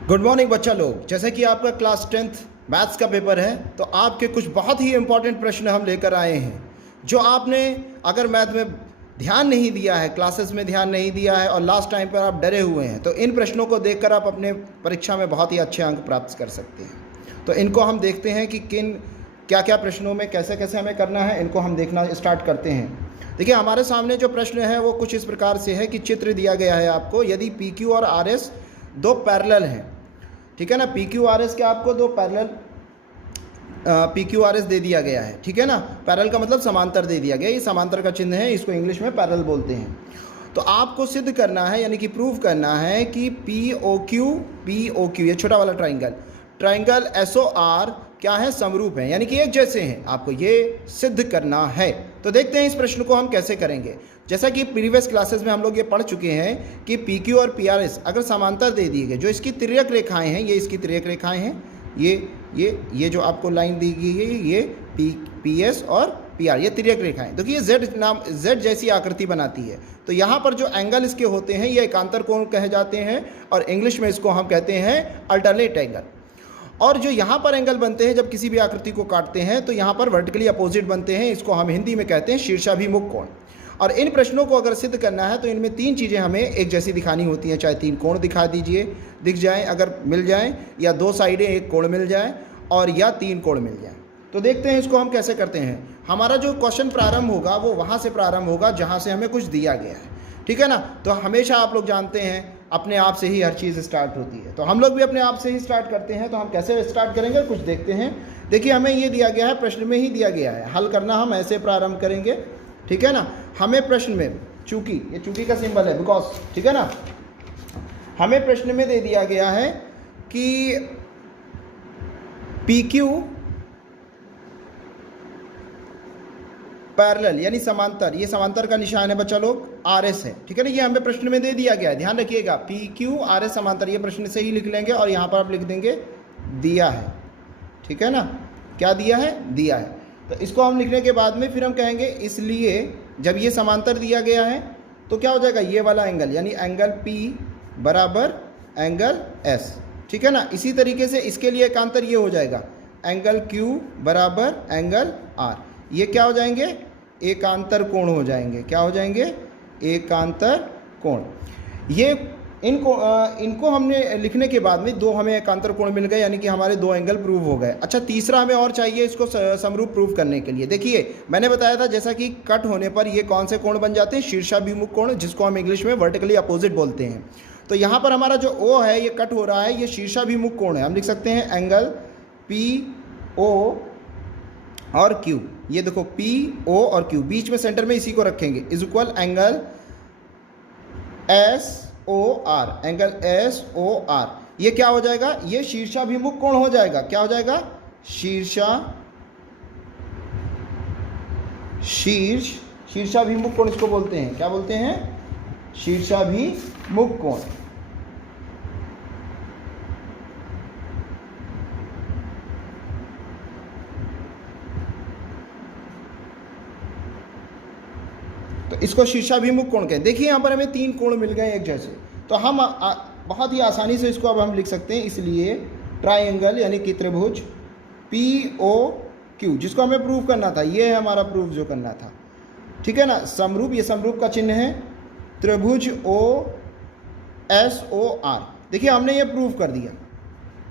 Good morning बच्चा लोग। जैसे कि आपका क्लास 10th मैथ्स का पेपर है, तो आपके कुछ बहुत ही इंपॉर्टेंट प्रश्न हम लेकर आए हैं जो आपने अगर मैथ में ध्यान नहीं दिया है, क्लासेस में ध्यान नहीं दिया है और लास्ट टाइम पर आप डरे हुए हैं, तो इन प्रश्नों को देखकर आप अपने परीक्षा में बहुत ही अच्छे अंक प्राप्त कर सकते हैं। तो इनको हम देखते हैं कि क्या क्या प्रश्नों में कैसे कैसे हमें करना है, इनको हम देखना स्टार्ट करते हैं। देखिए, हमारे सामने जो प्रश्न है वो कुछ इस प्रकार से है कि चित्र दिया गया है आपको। यदि पी क्यू और आर एस दो पैरेलल हैं, ठीक है ना, पी क्यू आर एस के आपको दो parallel P Q R S दे दिया गया है, ठीक है ना। पैरेलल का मतलब समांतर दे दिया गया, ये समांतर का चिन्ह है, इसको इंग्लिश में पैरेलल बोलते हैं। तो आपको सिद्ध करना है, यानी कि प्रूव करना है कि पी ओ क्यू ये छोटा वाला ट्राइंगल एस ओ आर क्या है, समरूप है, यानी कि एक जैसे हैं। आपको ये सिद्ध करना है। तो देखते हैं इस प्रश्न को हम कैसे करेंगे। जैसा कि प्रीवियस क्लासेस में हम लोग ये पढ़ चुके हैं कि पी क्यू और पी आर एस अगर समांतर दे दिए गए, जो इसकी तिर्यक रेखाएं हैं, ये इसकी तिर्यक रेखाएं हैं, ये जो आपको लाइन दी गई है, ये पी एस और पी आर, ये तिर्यक रेखाएं। देखिए, ये जेड जैसी आकृति बनाती है। तो यहाँ पर जो एंगल इसके होते हैं ये एकांतर कोण कहे जाते हैं, और इंग्लिश में इसको हम कहते हैं अल्टरनेट एंगल। और जो यहाँ पर एंगल बनते हैं जब किसी भी आकृति को काटते हैं, तो यहाँ पर वर्टिकली अपोजिट बनते हैं, इसको हम हिंदी में कहते हैं शीर्षाभिमुख कोण। और इन प्रश्नों को अगर सिद्ध करना है तो इनमें तीन चीज़ें हमें एक जैसी दिखानी होती हैं, चाहे तीन कोण दिख जाए अगर मिल जाए, या दो साइडें एक कोण मिल जाए, और या तीन कोण मिल जाए। तो देखते हैं इसको हम कैसे करते हैं। हमारा जो क्वेश्चन प्रारंभ होगा वो वहाँ से प्रारंभ होगा जहाँ से हमें कुछ दिया गया है, ठीक है ना। तो हमेशा आप लोग जानते हैं अपने आप से ही हर चीज़ स्टार्ट होती है, तो हम लोग भी अपने आप से ही स्टार्ट करते हैं। तो हम कैसे स्टार्ट करेंगे कुछ देखते हैं। देखिए, हमें ये दिया गया है, प्रश्न में ही दिया गया है, हल करना हम ऐसे प्रारंभ करेंगे, ठीक है ना। हमें प्रश्न में चूंकि ये चूंकि का सिंबल है बिकॉज, ठीक है ना, हमें प्रश्न में दे दिया गया है कि पी क्यू पैरेलल यानी समांतर, ये समांतर का निशान है बच्चा लोग, आर एस है, ठीक है ना। ये हमें प्रश्न में दे दिया गया है, ध्यान रखिएगा, पी क्यू आर एस समांतर, ये प्रश्न से ही लिख लेंगे और यहाँ पर आप लिख देंगे दिया है, ठीक है ना। क्या दिया है? दिया है। तो इसको हम लिखने के बाद में फिर हम कहेंगे इसलिए जब ये समांतर दिया गया है तो क्या हो जाएगा, ये वाला एंगल यानी एंगल P बराबर एंगल S, ठीक है ना। इसी तरीके से इसके लिए एकांतर ये हो जाएगा, एंगल Q बराबर एंगल R, ये क्या हो जाएंगे, एकांतर कोण हो जाएंगे। क्या हो जाएंगे? एकांतर कोण। ये इनको हमने लिखने के बाद में दो हमें एकांतर कोण मिल गए, यानी कि हमारे दो एंगल प्रूव हो गए। अच्छा, तीसरा हमें और चाहिए इसको समरूप प्रूव करने के लिए। देखिए, मैंने बताया था जैसा कि कट होने पर ये कौन से कोण बन जाते हैं, शीर्षाभिमुख कोण, जिसको हम इंग्लिश में वर्टिकली अपोजिट बोलते हैं। तो यहाँ पर हमारा जो O है ये कट हो रहा है, ये शीर्षाभिमुख कोण है। हम लिख सकते हैं एंगल PO और Q। ये देखो PO और Q, बीच में सेंटर में इसी को रखेंगे, is equal angle SOR, angle SOR। ये क्या हो जाएगा, ये शीर्षाभिमुख कोण हो जाएगा। क्या हो जाएगा? शीर्षाभिमुख कोण इसको बोलते हैं। क्या बोलते हैं? शीर्षाभिमुख कोण। तो इसको शीर्षाभिमुख कोण कहते हैं। देखिए, यहाँ पर हमें तीन कोण मिल गए एक जैसे, तो हम बहुत ही आसानी से इसको अब हम लिख सकते हैं। इसलिए ट्राइंगल यानी कि त्रिभुज POQ, जिसको हमें प्रूव करना था, ये है हमारा प्रूफ जो करना था, ठीक है ना। समरूप, ये समरूप का चिन्ह है, त्रिभुज OSOR। देखिए, हमने ये प्रूव कर दिया,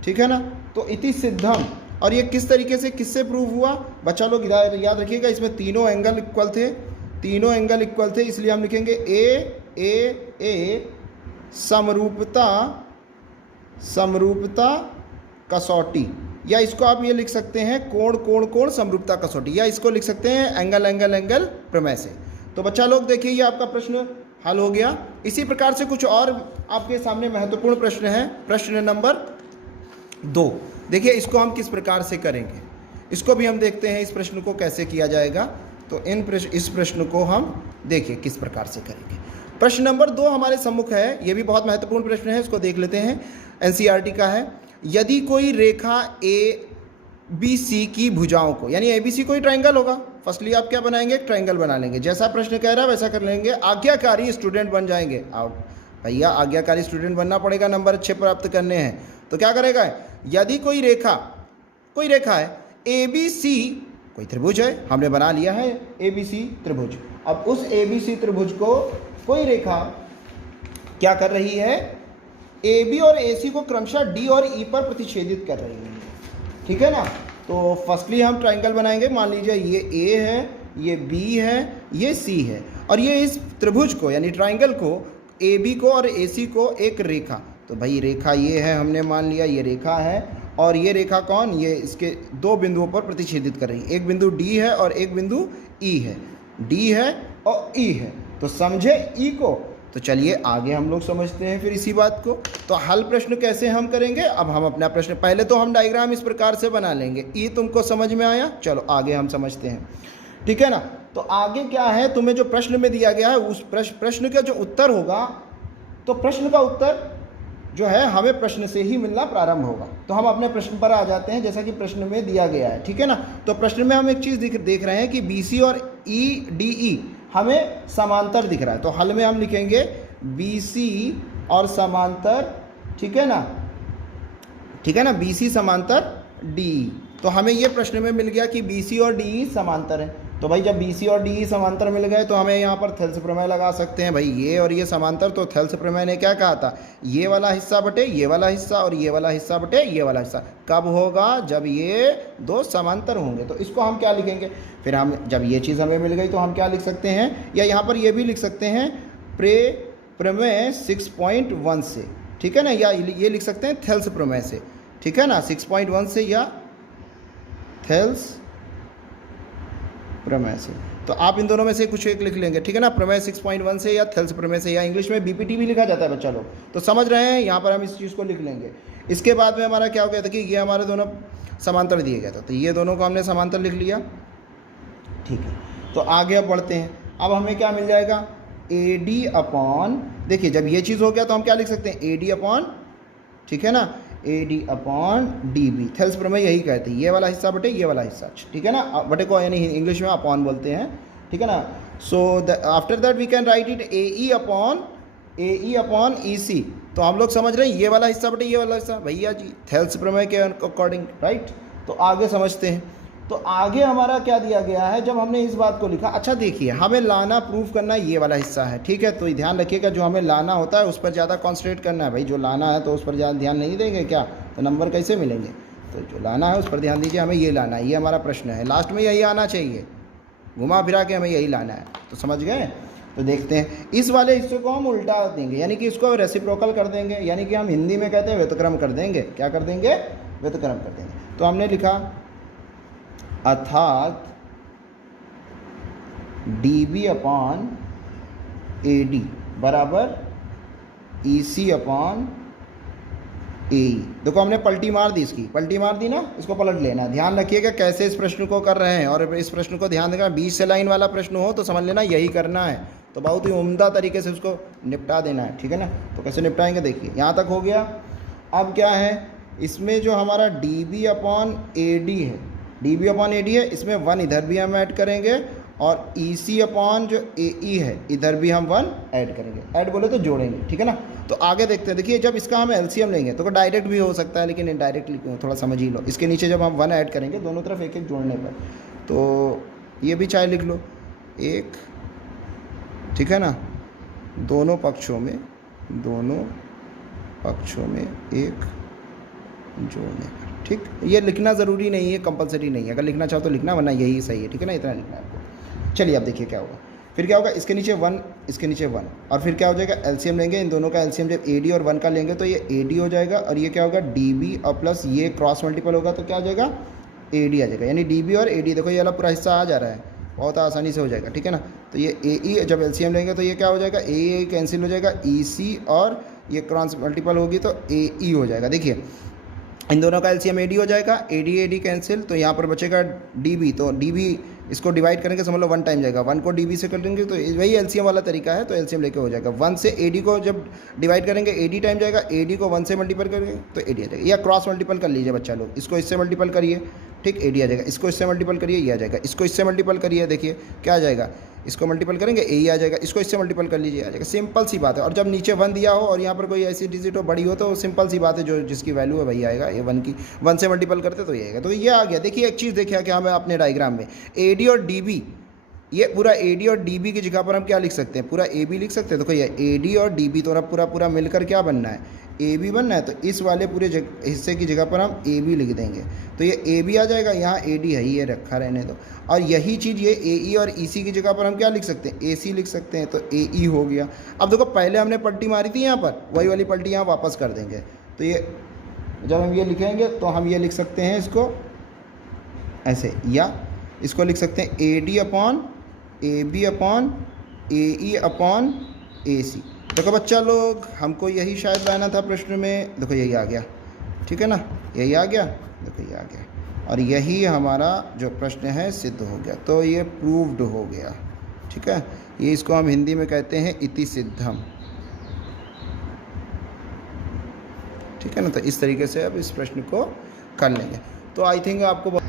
ठीक है ना। तो इति सिद्धम। और ये किस तरीके से, किससे प्रूव हुआ बच्चा लोग याद रखिएगा, इसमें तीनों एंगल इक्वल थे, इसलिए हम लिखेंगे ए समरूपता कसौटी, या इसको आप ये लिख सकते हैं कोण समरूपता कसौटी, या इसको लिख सकते हैं एंगल प्रमेय से। तो बच्चा लोग देखिए, ये आपका प्रश्न हल हो गया। इसी प्रकार से कुछ और आपके सामने महत्वपूर्ण प्रश्न है, प्रश्न नंबर 2। देखिए, इसको हम किस प्रकार से करेंगे, इसको भी हम देखते हैं, इस प्रश्न को कैसे किया जाएगा। तो इस प्रश्न को हम देखिए किस प्रकार से करेंगे। प्रश्न नंबर 2 हमारे सम्मुख है, ये भी बहुत महत्वपूर्ण प्रश्न है, इसको देख लेते हैं, NCERT का है। यदि कोई रेखा ABC की भुजाओं को, यानी ABC कोई ट्राइंगल होगा, फर्स्टली आप क्या बनाएंगे, ट्राइंगल बना लेंगे, जैसा प्रश्न कह रहा है वैसा कर लेंगे, आज्ञाकारी स्टूडेंट बन जाएंगे, भैया आज्ञाकारी स्टूडेंट बनना पड़ेगा, नंबर अच्छे प्राप्त करने हैं। तो क्या करेगा, यदि कोई रेखा है ए बी सी, कोई त्रिभुज है, हमने बना लिया है ए बी सी त्रिभुज। अब उस ए बी सी त्रिभुज को कोई रेखा क्या कर रही है, ए बी और ए सी को क्रमशः डी और ई पर प्रतिच्छेदित कर रही है, ठीक है ना। तो फर्स्टली हम ट्राइंगल बनाएंगे, मान लीजिए ये ए है, ये बी है, ये सी है, और ये इस त्रिभुज को यानी ट्राइंगल को ए बी को और ए सी को एक रेखा, तो भाई रेखा ये है, हमने मान लिया ये रेखा है, और ये रेखा कौन, ये इसके दो बिंदुओं पर प्रतिच्छेदित कर रही है, एक बिंदु डी है और एक बिंदु ई है, डी है और ई है। तो समझे ई को, तो चलिए आगे हम लोग समझते हैं फिर इसी बात को। तो हल प्रश्न कैसे हम करेंगे, अब हम अपना प्रश्न, पहले तो हम डायग्राम इस प्रकार से बना लेंगे। ई तुमको समझ में आया, चलो आगे हम समझते हैं, ठीक है ना। तो आगे क्या है, तुम्हें जो प्रश्न में दिया गया है उस प्रश्न का जो उत्तर होगा, तो प्रश्न का उत्तर जो है हमें प्रश्न से ही मिलना प्रारंभ होगा। तो हम अपने प्रश्न पर आ जाते हैं, जैसा कि प्रश्न में दिया गया है, ठीक है ना। तो प्रश्न में हम एक चीज़ देख रहे हैं कि बी सी और ई डी ई हमें समांतर दिख रहा है। तो हल में हम लिखेंगे बी सी और समांतर, ठीक है ना, ठीक है ना, बी सी समांतर डी। तो हमें ये प्रश्न में मिल गया कि बी सी और डी ई समांतर है। तो भाई जब बी सी और डी ई समांतर मिल गए तो हमें यहाँ पर थेल्स प्रमेय लगा सकते हैं। भाई ये और ये समांतर, तो थेल्स प्रमेय ने क्या कहा था, ये वाला हिस्सा बटे ये वाला हिस्सा और ये वाला हिस्सा बटे ये वाला हिस्सा कब होगा, जब ये दो समांतर होंगे। तो इसको हम क्या लिखेंगे, फिर हम जब ये चीज़ हमें मिल गई तो हम क्या लिख सकते हैं, या यहाँ पर ये भी लिख सकते हैं प्रमेय 6.1 से, ठीक है ना, या ये लिख सकते हैं थेल्स प्रमेय से, ठीक है ना, 6.1 से या थेल्स प्रमेय से। तो आप इन दोनों में से कुछ एक लिख लेंगे, ठीक है ना, प्रमेय 6.1 से या थेल्स प्रमेय से, या इंग्लिश में बीपीटी भी लिखा जाता है बच्चा लोग, तो समझ रहे हैं। यहाँ पर हम इस चीज़ को लिख लेंगे। इसके बाद में हमारा क्या हो गया था कि ये हमारे दोनों समांतर दिए गए थे, तो ये दोनों को हमने समांतर लिख लिया, ठीक है। तो आगे अब बढ़ते हैं। अब हमें क्या मिल जाएगा, ए डी अपॉन, देखिए जब ये चीज़ हो गया तो हम क्या लिख सकते हैं, ए डी अपॉन, ठीक है ना, A D upon D B. Thales प्रमेय यही कहते हैं, ये वाला हिस्सा बटे ये वाला हिस्सा, ठीक है ना, बटे को यानी इंग्लिश में अपॉन बोलते हैं, ठीक है ना। So after that we can write it A E upon E C. तो हम लोग समझ रहे हैं ये वाला हिस्सा बटे ये वाला हिस्सा, भैया जी थेल्स प्रमेय के अकॉर्डिंग, राइट। तो आगे समझते हैं। तो आगे हमारा क्या दिया गया है, जब हमने इस बात को लिखा, अच्छा देखिए हमें लाना प्रूफ करना ये वाला हिस्सा है, ठीक है। तो ध्यान रखिएगा जो हमें लाना होता है उस पर ज़्यादा कॉन्सेंट्रेट करना है। भाई जो लाना है तो उस पर ज़्यादा ध्यान नहीं देंगे क्या, तो नंबर कैसे मिलेंगे। तो जो लाना है उस पर ध्यान दीजिए, हमें ये लाना है, ये हमारा प्रश्न है, लास्ट में यही आना चाहिए, घुमा फिरा के हमें यही लाना है। तो समझ गए। तो देखते हैं, इस वाले हिस्से को हम उल्टा देंगे, यानी कि इसको रेसिप्रोकल कर देंगे, यानी कि हम हिंदी में कहते हैं व्युत्क्रम कर देंगे। क्या कर देंगे, व्युत्क्रम कर देंगे। तो हमने लिखा अर्थात D B upon A D बराबर ई सी अपॉन ए ई। देखो हमने पलटी मार दी, इसकी पलटी मार दी ना, इसको पलट लेना। ध्यान रखिएगा कैसे इस प्रश्न को कर रहे हैं, और इस प्रश्न को ध्यान देना, 20 से लाइन वाला प्रश्न हो तो समझ लेना यही करना है। तो बहुत ही उम्दा तरीके से उसको निपटा देना है, ठीक है ना। तो कैसे निपटाएंगे, देखिए यहाँ तक हो गया। अब क्या है, इसमें जो हमारा D B upon A D है, D B upon A D है, इसमें 1 इधर भी हम ऐड करेंगे, और ई सी अपॉन जो ए ई है इधर भी हम 1 ऐड करेंगे। ऐड बोले तो जोड़ेंगे, ठीक है ना। तो आगे देखते हैं। देखिए जब इसका हम एलसीएम लेंगे तो डायरेक्ट भी हो सकता है, लेकिन इनडायरेक्टली थोड़ा समझ ही लो। इसके नीचे जब हम 1 ऐड करेंगे दोनों तरफ एक एक जोड़ने पर, तो ये भी चाहे लिख लो 1, ठीक है ना, दोनों पक्षों में 1 जोड़ने पर, ठीक। ये लिखना ज़रूरी नहीं है, कंपलसरी नहीं है, अगर लिखना चाहो तो लिखना, वरना यही सही है, ठीक है ना, इतना लिखना है आपको। चलिए अब देखिए क्या होगा, फिर क्या होगा, इसके नीचे 1, इसके नीचे 1, और फिर क्या हो जाएगा, एलसीएम लेंगे इन दोनों का। एलसीएम जब ए डी और 1 का लेंगे तो ये ए डी हो जाएगा, और ये क्या होगा, डी बी, और प्लस ये क्रॉस मल्टीपल होगा तो क्या हो जाएगा, ए डी आ जाएगा, यानी डी बी और ए डी। देखो ये वाला पूरा हिस्सा आ जा रहा है, बहुत आसानी से हो जाएगा, ठीक है ना। तो ये ए ई जब एलसीएम लेंगे तो ये क्या हो जाएगा, ए कैंसिल हो जाएगा, ई सी, और ये क्रॉस मल्टीपल होगी तो ए ई हो जाएगा। देखिए इन दोनों का एलसीएम एडी हो जाएगा, एडी कैंसिल, तो यहाँ पर बचेगा डीबी। तो डीबी इसको डिवाइड करेंगे, समझ लो 1 टाइम जाएगा, 1 को डीबी से कर देंगे तो वही एलसीएम वाला तरीका है। तो एलसीएम लेके हो जाएगा, 1 से एडी को जब डिवाइड करेंगे एडी टाइम जाएगा, एडी को 1 से मल्टीपल करेंगे तो एडी आ जाएगा। या क्रॉस मल्टीपल कर लीजिए बच्चा लोग, इसको इससे मल्टीपल करिए, ठीक, एडी आ जाएगा, इसको इससे मल्टीपल करिए, ये आ जाएगा, इसको इससे मल्टीपल करिए, देखिए क्या आ जाएगा, इसको मल्टीपल करेंगे ए ही आ जाएगा, इसको इससे मल्टीपल कर लीजिए आ जाएगा, सिंपल सी बात है। और जब नीचे 1 दिया हो और यहाँ पर कोई ऐसी डिजिट हो बड़ी हो तो सिंपल सी बात है, जो जिसकी वैल्यू है वही आएगा। ये 1 से मल्टीपल करते तो ये आएगा। तो ये आ गया। देखिए एक चीज़ देखिए क्या हमें अपने डायग्राम में AD और DB, ये पूरा AD और DB की जगह पर हम क्या लिख सकते हैं, पूरा AB लिख सकते हैं। देखो ये AD और DB तो पूरा मिलकर क्या बनना है, AB बनना है। तो इस वाले पूरे हिस्से की जगह पर हम AB लिख देंगे, तो ये AB आ जाएगा। यहाँ AD है, ये रखा रहने दो। और यही चीज़ ये AE और EC की जगह पर हम क्या लिख सकते हैं, AC लिख सकते हैं। तो AE हो गया। अब देखो पहले हमने पलटी मारी थी यहाँ पर, वही वाली पलटी यहाँ वापस कर देंगे। तो ये जब हम ये लिखेंगे तो हम ये लिख सकते हैं इसको ऐसे, या इसको लिख सकते हैं AD upon AB upon AE upon AC। देखो बच्चा लोग, हमको यही शायद लाना था प्रश्न में। देखो यही आ गया, ठीक है ना, यही आ गया। देखो ये आ गया और यही हमारा जो प्रश्न है सिद्ध हो गया। तो ये प्रूव्ड हो गया, ठीक है। ये इसको हम हिंदी में कहते हैं इति सिद्धम, ठीक है ना। तो इस तरीके से अब इस प्रश्न को कर लेंगे। तो आई थिंक आपको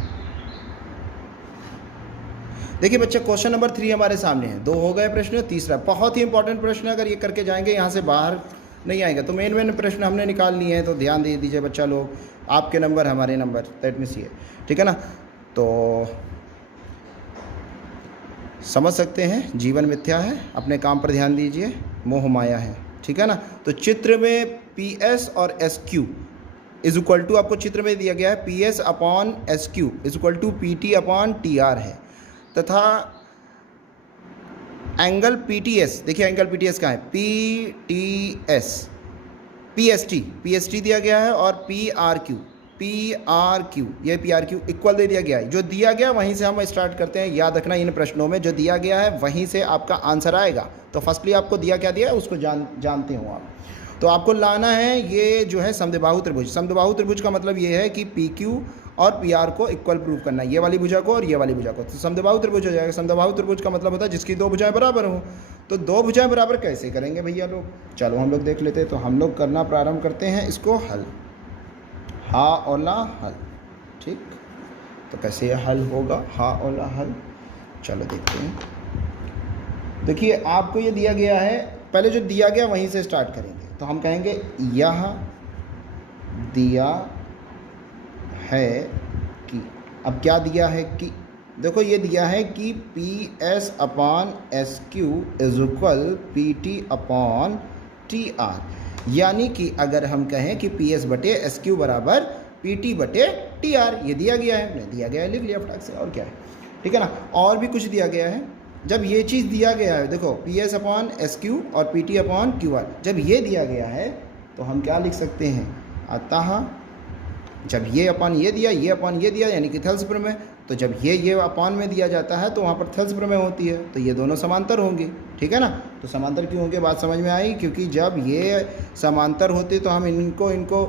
देखिए बच्चे क्वेश्चन नंबर 3 हमारे सामने है। 2 हो गए प्रश्न, तीसरा बहुत ही इंपॉर्टेंट प्रश्न है। अगर ये करके जाएंगे यहाँ से बाहर नहीं आएगा। तो मेन प्रश्न हमने निकाल लिए हैं, तो ध्यान दे दीजिए बच्चा लोग। आपके नंबर हमारे नंबर, दैट मीन्स ये, ठीक है ना। तो समझ सकते हैं जीवन मिथ्या है, अपने काम पर ध्यान दीजिए, मोह माया है, ठीक है ना। तो चित्र में PS और SQ इज इक्वल टू, आपको चित्र में दिया गया है PS upon SQ is equal to PT upon TR है, तथा एंगल PTS, देखिए एंगल PTS कहाँ है, PST दिया गया है, और PRQ ये PRQ इक्वल दे दिया गया है। जो दिया गया वहीं से हम स्टार्ट करते हैं। याद रखना इन प्रश्नों में जो दिया गया है वहीं से आपका आंसर आएगा। तो फर्स्टली आपको दिया क्या दिया है उसको जानते हो आप। तो आपको लाना है ये जो है समद्विबाहु त्रिभुज। समद्विबाहु त्रिभुज का मतलब ये है कि PQ और PR को इक्वल प्रूव करना है, ये वाली भुजा को और ये वाली भुजा को। तो समद्विबाहु त्रिभुज हो जाएगा। समद्विबाहु त्रिभुज का मतलब होता है जिसकी 2 भुजाएं बराबर हो। तो 2 भुजाएं बराबर कैसे करेंगे भैया लोग, चलो हम लोग देख लेते हैं। तो हम लोग करना प्रारंभ करते हैं इसको हल, हा औला हल, ठीक। तो कैसे ये हल होगा, हा औला हल, चलो देखते हैं। देखिए आपको ये दिया गया है, पहले जो दिया गया वहीं से स्टार्ट करेंगे। तो हम कहेंगे यह दिया है कि, अब क्या दिया है कि, देखो ये दिया है कि PS upon SQ is equal PT upon TR। यानी कि अगर हम कहें कि PS बटे SQ बराबर PT बटे TR, ये दिया गया है, नहीं दिया गया है लिख लिया फटाक से, और क्या है, ठीक है ना। और भी कुछ दिया गया है। जब ये चीज़ दिया गया है, देखो PS अपॉन SQ और PT अपॉन QR, जब ये दिया गया है तो हम क्या लिख सकते हैं, अतः जब ये अपॉन ये दिया, ये अपॉन ये दिया, यानी कि थेल्स प्रमेय। तो जब ये अपॉन में दिया जाता है तो वहाँ पर थेल्स प्रमेय होती है, तो ये दोनों समांतर होंगे, ठीक है ना। तो समांतर क्यों होंगे, बात समझ में आई। क्योंकि जब ये समांतर होते तो हम इनको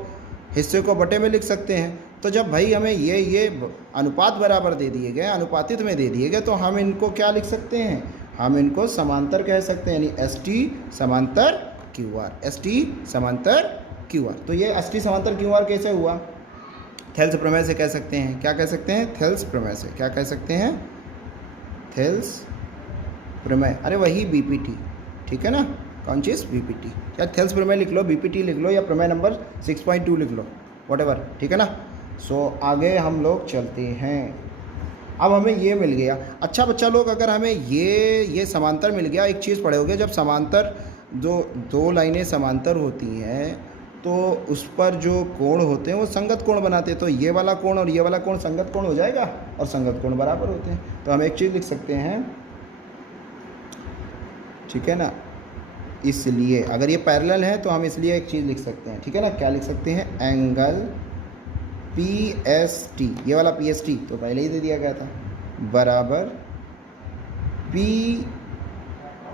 हिस्से को बटे में लिख सकते हैं। तो जब भाई हमें ये अनुपात बराबर दे दिए गए, अनुपातित में दे दिए गए, तो हम इनको क्या लिख सकते हैं, हम इनको समांतर कह सकते हैं। यानी ST समांतर QR, ST समांतर QR। तो ये ST समांतर QR कैसे हुआ, थेल्स प्रमेय से कह सकते हैं। क्या कह सकते हैं, थेल्स प्रमेय से। क्या कह सकते हैं, थेल्स प्रमेय। अरे वही BPT, ठीक है ना, कौन चीज़, BPT। या थेल्स प्रमेय लिख लो, BPT लिख लो, या प्रमेय नंबर 6.2 लिख लो, व्हाटएवर, ठीक है ना। सो आगे हम लोग चलते हैं। अब हमें ये मिल गया। अच्छा बच्चा लोग, अगर हमें ये समांतर मिल गया, एक चीज़ पढ़े होगे, जब समांतर दो लाइनें समांतर होती हैं तो उस पर जो कोण होते हैं वो संगत कोण बनाते हैं। तो ये वाला कोण और ये वाला कोण संगत कोण हो जाएगा, और संगत कोण बराबर होते हैं। तो हम एक चीज़ लिख सकते हैं, ठीक है ना। इसलिए अगर ये पैरेलल है तो हम इसलिए एक चीज़ लिख सकते हैं, ठीक है ना। क्या लिख सकते हैं, एंगल PST, ये वाला PST तो पहले ही दे दिया गया था, बराबर P,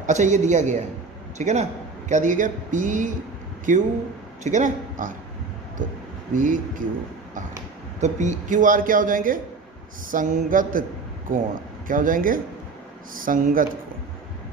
अच्छा ये दिया गया है, ठीक है ना। क्या दिया गया, PQ, ठीक है ना, R। तो PQR, तो PQR क्या हो जाएंगे, संगत कोण। क्या हो जाएंगे, संगत कोण।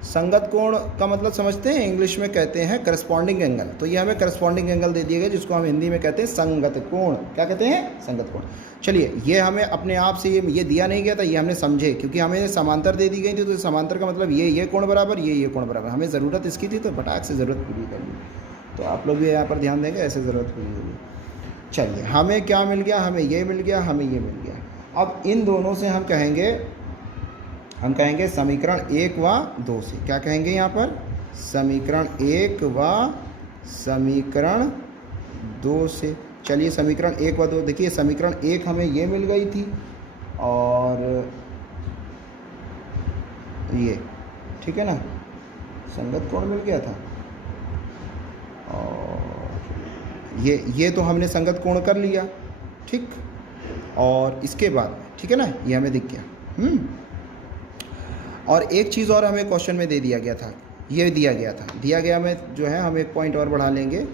संगत कोण का मतलब समझते हैं, इंग्लिश में कहते हैं करस्पॉन्डिंग एंगल। तो ये हमें करस्पॉन्डिंग एंगल दे दिए गए, जिसको हम हिंदी में कहते हैं संगत कोण। क्या कहते हैं? संगत कोण। चलिए, ये हमें अपने आप से ये दिया नहीं गया था, ये हमने समझे, क्योंकि हमें समांतर दे दी गई थी। तो समांतर का मतलब ये कोण बराबर, ये कोण बराबर। हमें ज़रूरत इसकी थी तो फटाक से ज़रूरत पूरी कर ली। तो आप लोग भी यहाँ पर ध्यान देंगे, ऐसे ज़रूरत पूरी होगी। चलिए, हमें क्या मिल गया? हमें ये मिल गया, हमें ये मिल गया। अब इन दोनों से हम कहेंगे समीकरण 1 व 2 से। क्या कहेंगे यहाँ पर? समीकरण 1 व समीकरण 2 से। चलिए, समीकरण 1 व 2 देखिए। समीकरण 1 हमें ये मिल गई थी, और ये, ठीक है ना, संगत कोण मिल गया था, और ये तो हमने संगत कोण कर लिया, ठीक। और इसके बाद, ठीक है ना, ये हमें दिख गया। और एक चीज़ और हमें क्वेश्चन में दे दिया गया था, ये दिया गया में जो है, हम एक पॉइंट और बढ़ा लेंगे।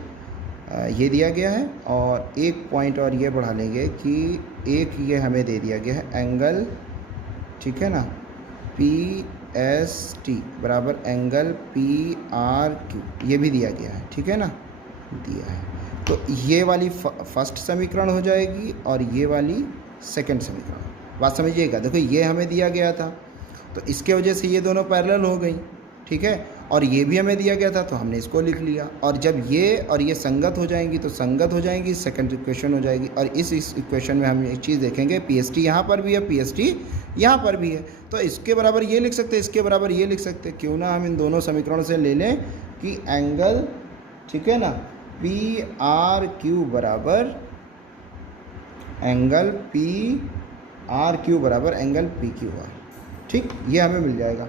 ये दिया गया है, और एक पॉइंट और ये बढ़ा लेंगे कि एक ये हमें दे दिया गया है एंगल, ठीक है ना, PST बराबर एंगल PRQ, ये भी दिया गया है, ठीक है ना, दिया है। तो ये वाली फर्स्ट समीकरण हो जाएगी, और ये वाली सेकंड समीकरण। बात समझिएगा। देखो, ये हमें दिया गया था, तो इसके वजह से ये दोनों पैरेलल हो गई, ठीक है। और ये भी हमें दिया गया था, तो हमने इसको लिख लिया। और जब ये और ये संगत हो जाएंगी तो संगत हो जाएंगी, सेकंड इक्वेशन हो जाएगी। और इस इक्वेशन में हम एक चीज़ देखेंगे, PST यहाँ पर भी है, PST यहाँ पर भी है। तो इसके बराबर ये लिख सकते हैं, इसके बराबर ये लिख सकते हैं। क्यों ना हम इन दोनों समीकरणों से ले लें कि एंगल, ठीक है ना, PRQ बराबर एंगल PRQ बराबर एंगल PQR, ठीक। ये हमें मिल जाएगा।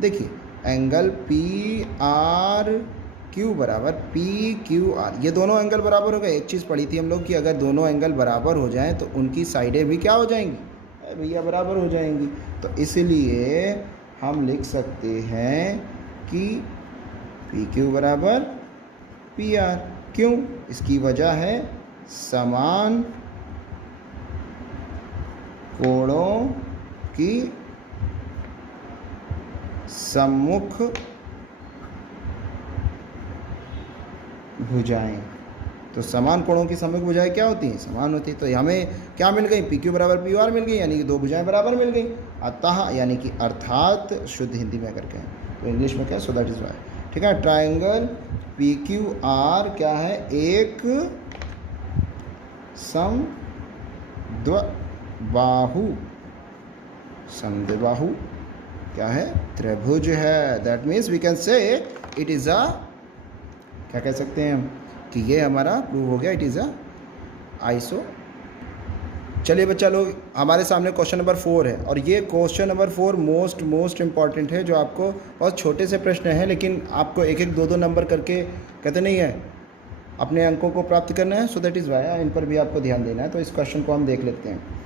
देखिए, एंगल PRQ बराबर PQR, ये दोनों एंगल बराबर हो गए। एक चीज़ पढ़ी थी हम लोग कि अगर दोनों एंगल बराबर हो जाएं तो उनकी साइडें भी क्या हो जाएंगी? भैया, बराबर हो जाएंगी। तो इसलिए हम लिख सकते हैं कि PQ बराबर PR। क्यों? इसकी वजह है समान कोणों की सम्मुख भुजाएं। तो समान कोणों की सम्मुख भुजाएं क्या होती हैं? समान होती है। तो हमें क्या मिल गई? PQ बराबर PR मिल गई, यानी कि दो भुजाएं बराबर मिल गई। अतः, यानी कि अर्थात, शुद्ध हिंदी में अगर कहें तो इंग्लिश में क्या है, सो दैट इज वाई, ठीक है। ट्रायंगल PQR क्या है? एक समद्विबाहु, समद्विबाहु क्या है? त्रिभुज है। That means we can say it is a, क्या कह सकते हैं हम कि ये हमारा प्रूव हो गया, इट इज़ अ आइसो। चलिए बच्चा लोग, हमारे सामने क्वेश्चन नंबर 4 है, और ये क्वेश्चन नंबर 4 मोस्ट इम्पॉर्टेंट है, जो आपको बहुत छोटे से प्रश्न हैं, लेकिन आपको एक एक दो दो नंबर करके, कहते नहीं है, अपने अंकों को प्राप्त करना है। सो दैट इज़ वाई इन पर भी आपको ध्यान देना है। तो इस क्वेश्चन को हम देख लेते हैं।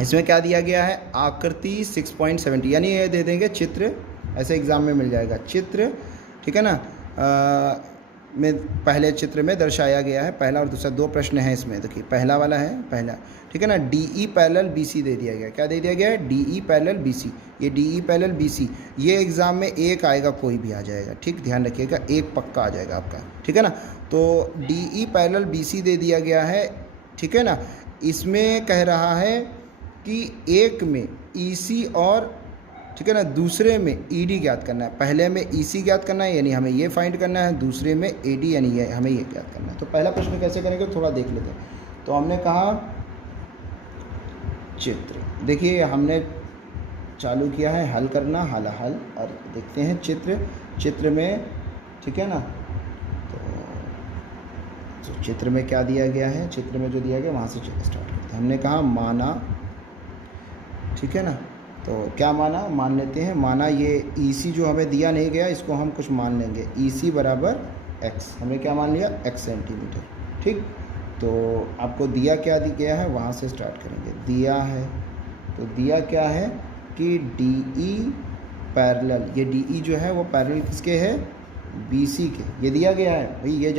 इसमें क्या दिया गया है? आकृति 6.70, यानी ये दे देंगे चित्र, ऐसे एग्ज़ाम में मिल जाएगा चित्र, ठीक है ना, में पहले चित्र में दर्शाया गया है। पहला और दूसरा, दो प्रश्न हैं इसमें। देखिए, पहला वाला है, पहला, ठीक है ना, DE पैरेलल BC दे दिया गया। क्या दे दिया गया है? DE parallel BC। ये DE पैरेलल BC, ये एग्ज़ाम में एक आएगा, कोई भी आ जाएगा, ठीक, ध्यान रखिएगा, एक पक्का आ जाएगा आपका, ठीक है ना। तो DE पैरेलल BC दे दिया गया है, ठीक है ना। इसमें कह रहा है कि एक में EC और, ठीक है ना, दूसरे में ED ज्ञात करना है। पहले में EC ज्ञात करना है, यानी हमें ये फाइंड करना है, दूसरे में AD, यानी ये हमें ये ज्ञात करना है। तो पहला प्रश्न कैसे करेंगे, थोड़ा देख लेते हैं। तो हमने कहा चित्र, देखिए हमने चालू किया है हल करना, हल, और देखते हैं चित्र में, ठीक है ना। तो चित्र में क्या दिया गया है? चित्र में जो दिया गया वहाँ से स्टार्ट करते हैं। हमने कहा माना, ठीक है ना। तो क्या माना? मान लेते हैं, माना ये EC जो हमें दिया नहीं गया, इसको हम कुछ मान लेंगे। EC बराबर X, हमने क्या मान लिया? X सेंटीमीटर, ठीक। तो आपको दिया क्या गया है, वहाँ से स्टार्ट करेंगे। दिया है, तो दिया क्या है कि DE पैरेलल, ये DE जो है वो पैरेलल किसके है? BC के, ये दिया गया है भाई, ये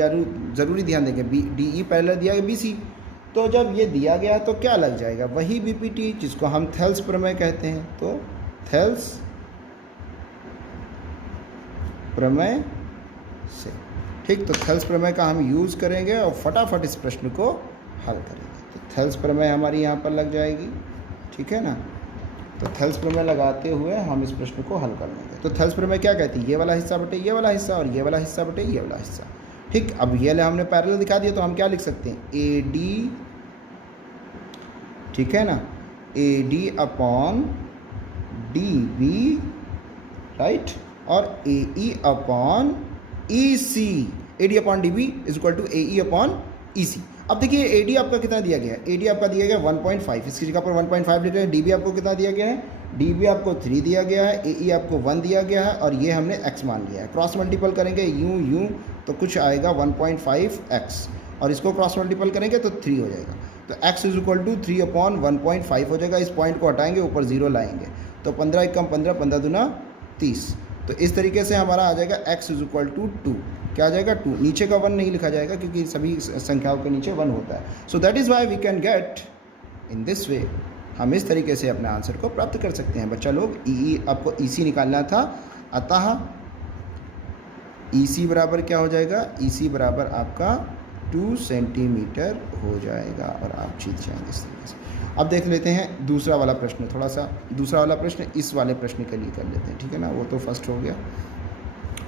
ज़रूरी ध्यान देंगे। DE पैरेलल दिया गया BC। तो जब ये दिया गया तो क्या लग जाएगा? वही BPT, जिसको हम थेल्स प्रमेय कहते हैं। तो थेल्स प्रमेय से। ठीक, तो थेल्स प्रमेय का हम यूज़ करेंगे और फटाफट इस प्रश्न को हल करेंगे। तो थेल्स प्रमेय हमारी यहाँ पर लग जाएगी, ठीक है ना। तो थेल्स प्रमेय लगाते हुए हम इस प्रश्न को हल कर लेंगे। तो थेल्स प्रमेय क्या कहती है, ये वाला हिस्सा बटे ये वाला हिस्सा और ये वाला हिस्सा बटे ये वाला हिस्सा। ठीक, अब ये ले हमने पैरेलल दिखा दिया, तो हम क्या लिख सकते हैं, ए डी, ठीक है ना, A D upon D B, right, और A E upon E C. A D upon D B is equal to A E upon E C. अब देखिए ए डी आपका कितना दिया गया है, ए डी आपका दिया गया 1.5, इसकी जगह पर 1.5 लिख रहे हैं। डी बी आपको कितना दिया गया है, डी बी आपको 3 दिया गया है, ए ई आपको 1 दिया गया है, और ये हमने x मान लिया है। क्रॉस मल्टीपल करेंगे यूँ यूँ तो कुछ आएगा 1.5x, और इसको क्रॉस मल्टीपल करेंगे तो 3 हो जाएगा। तो x is equal to 3 upon 1.5 हो जाएगा। इस पॉइंट को हटाएंगे, ऊपर 0 लाएंगे, तो 15 एकम 15, 15 दूना 30। तो इस तरीके से हमारा आ जाएगा x इज इक्वल टू 2। क्या आ जाएगा, 2। नीचे का 1 नहीं लिखा जाएगा क्योंकि सभी संख्याओं के नीचे 1 होता है। So that is why we can get in this way. हम इस तरीके से अपने आंसर को प्राप्त कर सकते हैं। बच्चा लोग, आपको ई सी निकालना था, अतः ई सी बराबर क्या हो जाएगा, ई सी बराबर आपका 2 सेंटीमीटर हो जाएगा, और आप जीत जाएंगे इस तरीके से। अब देख लेते हैं दूसरा वाला प्रश्न। थोड़ा सा दूसरा वाला प्रश्न इस वाले प्रश्न के लिए कर लेते हैं, ठीक है ना, वो तो फर्स्ट हो गया।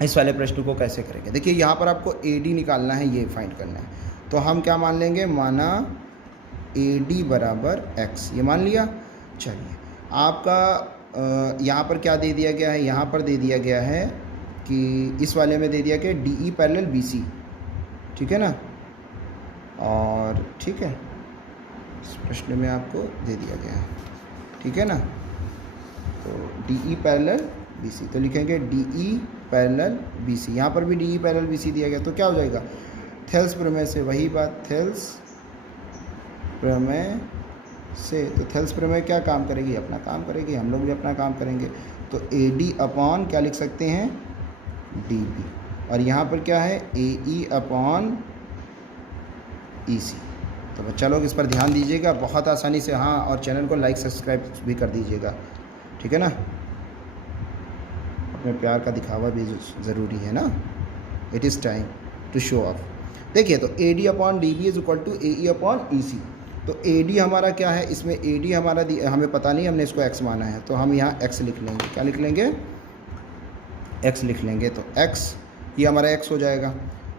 इस वाले प्रश्न को कैसे करेंगे, देखिए यहाँ पर आपको ए डी निकालना है, ये फाइंड करना है। तो हम क्या मान लेंगे, माना ए डी बराबर एक्स, ये मान लिया। चलिए, आपका यहाँ पर क्या दे दिया गया है, यहाँ पर दे दिया गया है कि इस वाले में दे दिया गया D E parallel B C, ठीक है ना, और ठीक है, इस प्रश्न में आपको दे दिया गया है, ठीक है ना। तो D E parallel B C, तो लिखेंगे D E parallel B C. यहाँ पर भी D E parallel B C दिया गया, तो क्या हो जाएगा, थेल्स प्रमेय से, वही बात, थेल्स प्रमेय से। तो थेल्स प्रमेय क्या काम करेगी, अपना काम करेगी, हम लोग भी अपना काम करेंगे। तो ए डी अपॉन क्या लिख सकते हैं, डी बी, और यहाँ पर क्या है, ए ई अपॉन ई सी। तो बच्चा लोग इस पर ध्यान दीजिएगा बहुत आसानी से, हाँ, और चैनल को लाइक सब्सक्राइब भी कर दीजिएगा, ठीक है ना। अपने प्यार का दिखावा भी ज़रूरी है ना, it is time to show off. देखिए, तो A D upon D B is equal to A E upon E C. तो ए डी हमारा क्या है, इसमें ए डी हमारा हमें पता नहीं, हमने इसको x माना है, तो हम यहाँ x लिख लेंगे। क्या लिख लेंगे, x लिख लेंगे। तो x ये हमारा x हो जाएगा,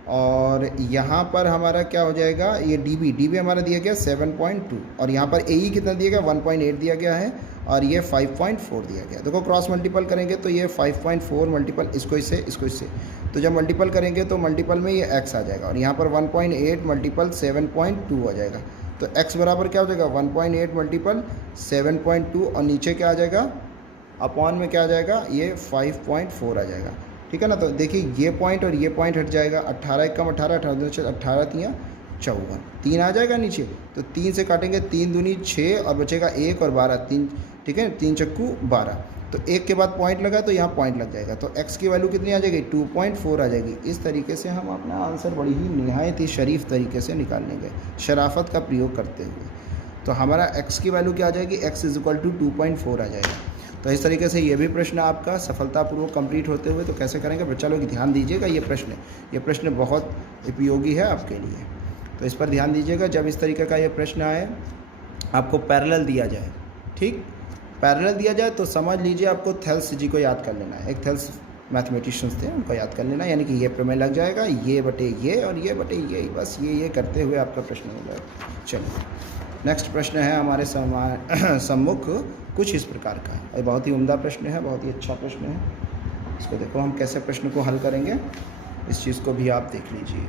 और यहाँ पर हमारा क्या हो जाएगा, ये डी बी हमारा दिया गया 7.2, और यहाँ पर ए ई कितना दिया गया, 1.8 दिया गया है, और ये 5.4 दिया गया। देखो क्रॉस मल्टीपल करेंगे तो ये 5.4 मल्टीपल इसको इससे, तो जब मल्टीपल करेंगे तो मल्टीपल में ये x आ जाएगा, और यहाँ पर 1.8 मल्टीपल 7.2 आ जाएगा। तो x बराबर क्या हो जाएगा, 1.8 मल्टीपल 7.2, और नीचे क्या आ जाएगा, अपॉन में क्या आ जाएगा, ये 5.4 आ जाएगा, ठीक है ना। तो देखिए, ये पॉइंट और ये पॉइंट हट जाएगा, 18 एकम 18, 18 तियाँ 54, 3 आ जाएगा नीचे। तो 3 से काटेंगे, 3 दूनी 6, और बचेगा 1 और 12, 3, ठीक है, 3 चक्कू 12। तो 1 के बाद पॉइंट लगा तो यहाँ पॉइंट लग जाएगा, तो x की वैल्यू कितनी आ जाएगी, 2.4 आ जाएगी। इस तरीके से हम अपना आंसर बड़ी ही निहायत ही शरीफ तरीके से निकाल लेंगे, शराफत का प्रयोग करते हुए। तो हमारा x की वैल्यू क्या आ जाएगी, x इज इक्वल टू 2.4 आ जाएगा। तो इस तरीके से ये भी प्रश्न आपका सफलतापूर्वक कंप्लीट होते हुए, तो कैसे करेंगे बच्चा लोग, ध्यान दीजिएगा। ये प्रश्न बहुत उपयोगी है आपके लिए, तो इस पर ध्यान दीजिएगा। जब इस तरीके का ये प्रश्न आए, आपको पैरेलल दिया जाए, ठीक, पैरेलल दिया जाए तो समझ लीजिए आपको थेल्स जी को याद कर लेना है। एक थेल्स मैथमेटिशियंस थे, उनको याद कर लेना, यानी कि ये प्रमेय लग जाएगा, ये बटे ये और ये बटे ये, बस ये करते हुए आपका प्रश्न हो जाएगा। चलिए, नेक्स्ट प्रश्न है हमारे सम्मुख कुछ इस प्रकार का है, और बहुत ही उम्दा प्रश्न है, बहुत ही अच्छा प्रश्न है। इसको देखो हम कैसे प्रश्न को हल करेंगे, इस चीज़ को भी आप देख लीजिए।